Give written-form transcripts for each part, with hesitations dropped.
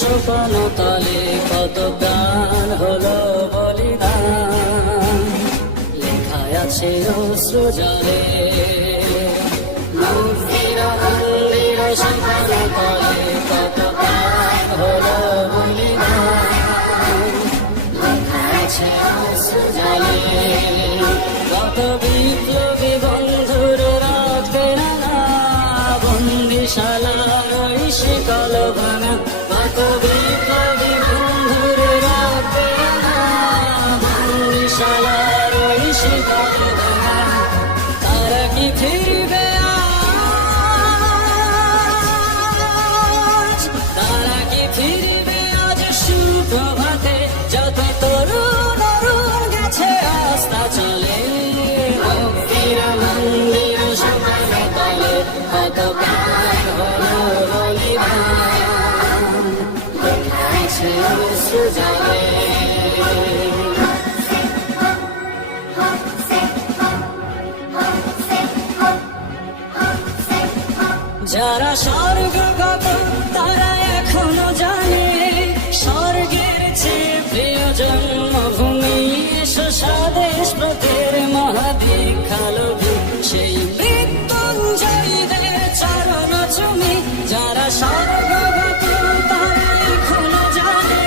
সোপান তলে কত প্রাণ হলো বলিদান, লেখায় আছে অশ্রু জলে। মন্দির মন্দির সোপান তলে কত প্রাণ হলো বলিদান, লেখায় আছে অশ্রু জলে। কত বিপ্লবী বন্ধুর রক্তে রাঙা বন্দিশালার শিকল ভাঙা, কত বিপ্লবী বন্ধুর রক্তে রাঙা বন্দিশালার শিকল ভাঙা। তারা কি ফিরবে আজ, তারা কি ফিরবে আজ সুপ্রভাতে, যত তরুণ অরুণ গেছে রাস্তা চলে। মন্দির মন্দির সোপান তলে কত প্রাণ হলো বলিদান, লেখায় আছে অশ্রু জলে। যারা স্বর্গগত তারা এখনো জানে, স্বর্গের চেয়ে প্রিয় জন্মভূমি। এসো স্বদেশ ব্রতের মহাদীক্ষালোভী, সেই মৃত্যুঞ্জয়ীদের চরণ চুমি। যারা স্বর্গগত তারা এখনো জানে,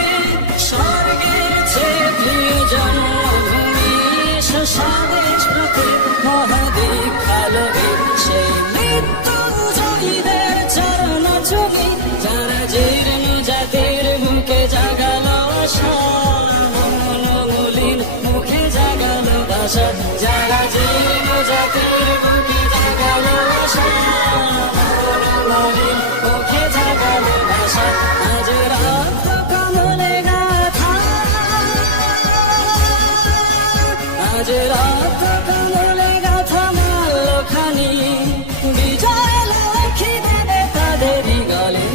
স্বর্গের চেয়ে প্রিয় জন্মভূমি। এসো স্বদেশ ব্রতের মহাদীক্ষালোভী, সেই মৃত্যুঞ্জয়ীদের চরণ চুমি। যারা জীর্ণ জাতির বুকে জাগালো আশা, মলিন মুখে জাগালো ভাষা। যারা জীর্ণ জাতির বুকে জাগালো আশা, মলিন মুখে জাগালো ভাষা। আজ রক্ত কমলে গাথা, আজ রক্ত কমলে গাথা মাল্যখানি, বিজয় লক্ষ্মী দেবে তাদেরই গলে।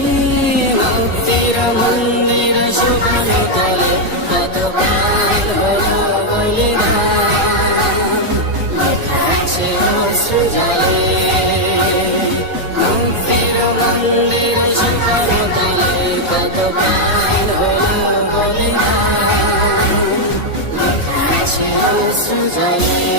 মন্দির মন্দির সোপান তলে কত প্রাণ হলো বলিদান, লেখায় আছে অশ্রু জলে। মন্দির মন্দির সোপান তলে কত প্রাণ হলো বলিদান, লেখায় আছে অশ্রু জলে।